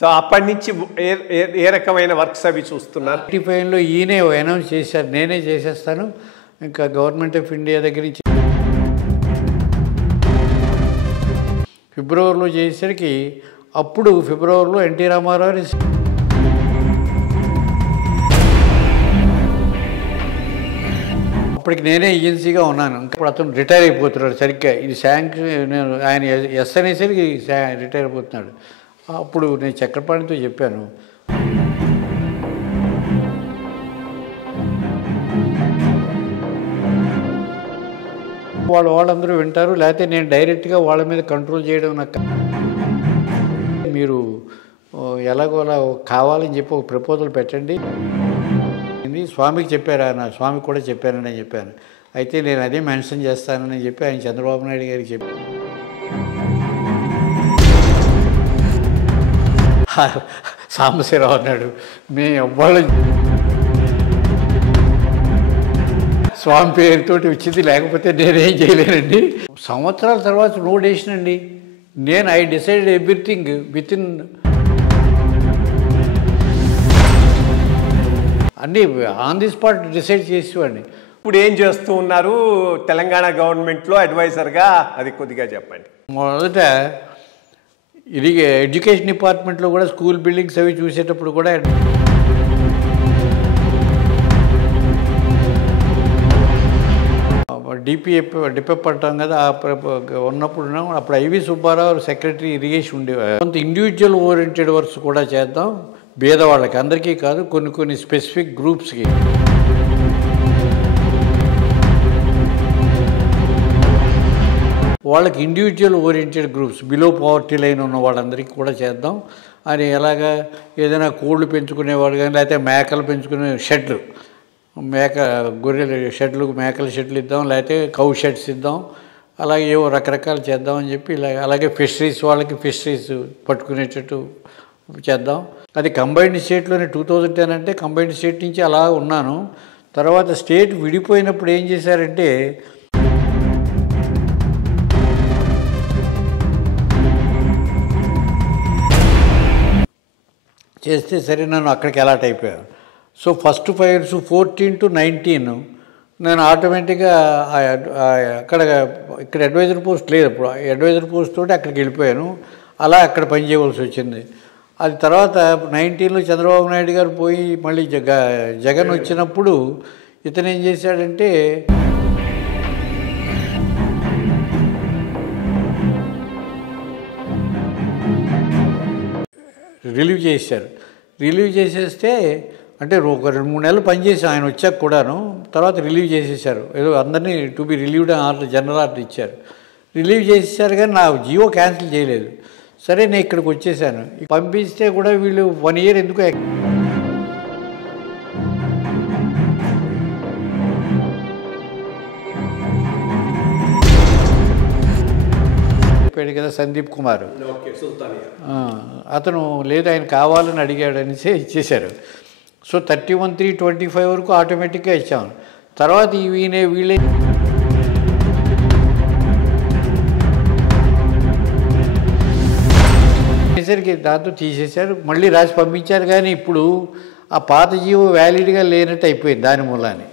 So అప్పటి నుంచి ఏ రకమైన వర్క్స్ అవి చూస్తున్నారు? 85లో ఈయనే అనౌన్స్ చేశారు, నేనే చేసేస్తాను ఇంకా గవర్నమెంట్ ఆఫ్ ఇండియా దగ్గర నుంచి. ఫిబ్రవరిలో చేసేసరికి అప్పుడు ఫిబ్రవరిలో ఎన్టీ రామారావు అప్పటికి నేనే ఏజెన్సీగా ఉన్నాను. ఇప్పుడు అతను రిటైర్ అయిపోతున్నాడు సరిగ్గా. ఇది నేను ఆయన ఎస్ అనేసరికి రిటైర్ అయిపోతున్నాడు. అప్పుడు నేను చక్రపాణితో చెప్పాను, వాళ్ళందరూ వింటారు, లేకపోతే నేను డైరెక్ట్గా వాళ్ళ మీద కంట్రోల్ చేయడం నాకు, మీరు ఎలాగోలా కావాలని చెప్పి ఒక ప్రపోజల్ పెట్టండి. స్వామికి చెప్పారా? నా స్వామికి కూడా చెప్పానని చెప్పాను. అయితే నేను అదే మెన్షన్ చేస్తానని చెప్పి ఆయన చంద్రబాబు నాయుడు గారికి చెప్పి, సాంబశివరావు అన్నాడు, మేము ఎవ్వరు స్వామి పేరుతోటి వచ్చింది, లేకపోతే నేనేం చేయలేనండి. సంవత్సరాల తర్వాత నో డెసిషన్ అండి. I decide everything with in అన్నీ ఆన్ ది స్పాట్ డిసైడ్ చేసేవాడిని. ఇప్పుడు ఏం చేస్తూ ఉన్నారు తెలంగాణ గవర్నమెంట్లో అడ్వైజర్గా? అది కొద్దిగా చెప్పండి. మొదట ఇది ఎడ్యుకేషన్ డిపార్ట్మెంట్లో కూడా స్కూల్ బిల్డింగ్స్ అవి చూసేటప్పుడు కూడా డిపెప్ అంటాం కదా, ఉన్నప్పుడు అప్పుడు ఐవి సుబ్బారావు సెక్రటరీ ఇరిగేషన్ ఉండేవారు. కొంత ఇండివిజువల్ ఓరియంటెడ్ వర్క్స్ కూడా చేద్దాం, పేదవాళ్ళకి, అందరికీ కాదు, కొన్ని స్పెసిఫిక్ గ్రూప్స్కి. వాళ్ళకి individual oriented groups, below poverty line ఉన్న వాళ్ళందరికీ కూడా చేద్దాం అని. ఎలాగా ఏదైనా కోళ్ళు పెంచుకునేవాడు కానీ, లేకపోతే మేకలు పెంచుకునే షెడ్లు, గొర్రెల షెడ్లు, మేకల షెడ్లు ఇద్దాం, లేకపోతే కౌ షెడ్స్ ఇద్దాం, అలాగే ఏవో రకరకాలు చేద్దామని చెప్పి అలాగే ఫిషరీస్ వాళ్ళకి ఫిషరీస్ పట్టుకునేటట్టు చేద్దాం. అది కంబైన్డ్ స్టేట్లోనే 2010 అంటే కంబైన్డ్ స్టేట్ నుంచి అలా ఉన్నాను. తర్వాత స్టేట్ విడిపోయినప్పుడు ఏం చేశారంటే, చేస్తే సరే నన్ను అక్కడికి అలాట్ అయిపోయాను. సో ఫస్ట్ 5 years 14 to 19 నేను ఆటోమేటిక్గా ఇక్కడ అడ్వైజర్ పోస్ట్ లేదు. అప్పుడు అడ్వైజర్ పోస్ట్ తోటి అక్కడికి వెళ్ళిపోయాను. అలా అక్కడ పనిచేయవలసి వచ్చింది. అది తర్వాత 19లో చంద్రబాబు నాయుడు గారు పోయి మళ్ళీ జగన్ వచ్చినప్పుడు ఇతను ఏం చేశాడంటే, రిలీవ్ చేశారు. రిలీవ్ చేసేస్తే అంటే ఒక 2-3 నెలలు పనిచేసాం ఆయన వచ్చాక కూడాను. తర్వాత రిలీవ్ చేసేసారు. ఏదో అందరినీ to be relieved order, general order ఇచ్చారు. రిలీవ్ చేసేసారు కానీ నా జియో క్యాన్సిల్ చేయలేదు. సరే నేను ఇక్కడికి వచ్చేసాను. పంపిస్తే కూడా వీళ్ళు 1 year ఎందుకు చెప్పాడు కదా సందీప్ కుమార్, అతను లేదు ఆయన కావాలని అడిగాడని ఇచ్చేశారు. సో 31/3/25 వరకు ఆటోమేటిక్గా ఇచ్చాము. తర్వాత వీళ్ళే సరికి దాంతో తీసేశారు, మళ్ళీ రాసి పంపించారు. కానీ ఇప్పుడు ఆ పాత జీవో వ్యాలిడ్గా లేనట్టు అయిపోయింది దాని మూలాన్ని.